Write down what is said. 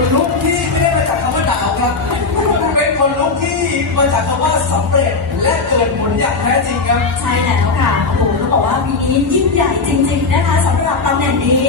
นลุกที่ไม่ได้มาจากคำว่าดาวครับ เป็นคนลุกที่มาจากคำว่าสำเร็จและเกิดผลอย่างแท้จริงครับ ใช่แล้วค่ะ โอ้โหต้องบอกว่าปีนี้ยิ่งใหญ่จริง ๆ นะคะสำหรับตำแหน่งนี้